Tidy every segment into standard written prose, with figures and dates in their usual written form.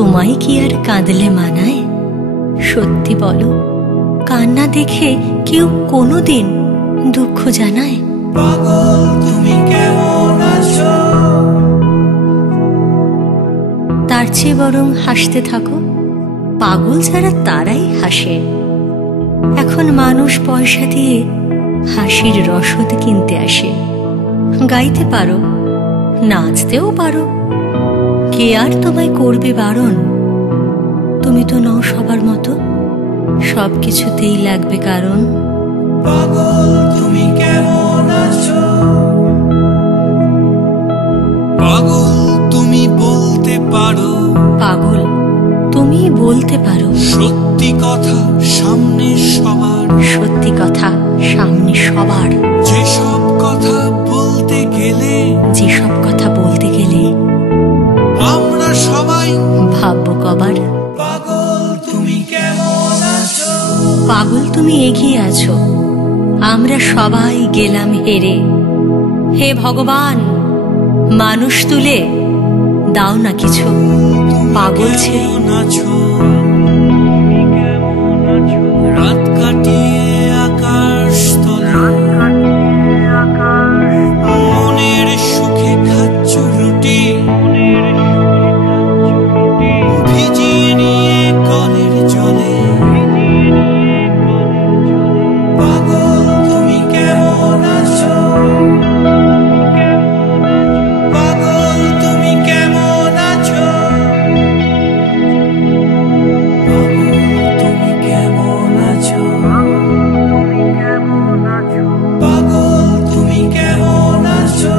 তোমায় কি আর কাঁদলে মানায়? সত্যি বলো, কান্না দেখে কেউ কোনোদিন দুঃখ জানায়? পাগল তুমি কেমন আছো? তার চেয়ে বরং হাসতে থাকো, পাগল যারা তারাই হাসে। এখন মানুষ পয়সা দিয়ে হাসির রসদ কিনতে আসে। গাইতে পারো, নাচতেও পারো, কে আর তোমায় করবে বারণ? তুমি তো নও সবার মতো, সব কিছুতেই লাগবে কারণ। পাগল তুমি কেমন আছো? পাগল তুমি বলতে পারো, পাগল তুমি বলতে পারো, সত্যি কথা সামনে সবার। সত্যি কথা সামনে সবার। যেসব কথা বলতে গেলে, যেসব কথা বলতে গেলে আমরা সবাই ভাববো কবার। পাগল তুমি কেমন আছো? পাগল তুমি এগিয়ে আছো, আমরা সবাই গেলাম হেরে। হে ভগবান, মানুষ তুলে দাও না কিছু, পাগল ছেড়ে। রাত কাটিয়ে আকাশ তলে মনের সুখে খাচ্ছ রুটি, ভিজিয়ে নিয়ে কলের জলে। পাগল তুমি কেমন আছো? পাগল তুমি কেমন আছো? পাগল তুমি কেমন আছো? পাগল তুমি কেমন আছো?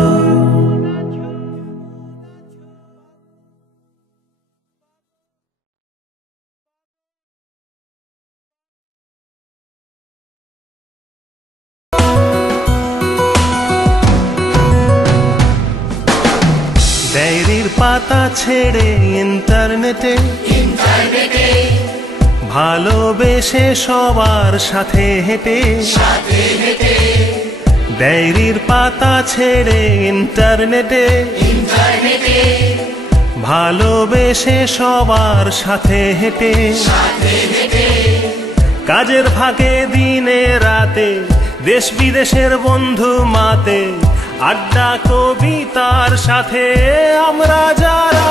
ডায়েরির পাতা ছেড়ে ইন্টারনেটে ভালোবেসে সবার সাথে হেঁটে। ডায়েরির পাতা ছেড়ে ইন্টারনেটে ভালোবেসে সবার সাথে হেঁটে। কাজের ফাঁকে দিনে রাতে দেশ বিদেশের বন্ধু মাতে, আড্ডা কবিতার সাথে আমরা যারা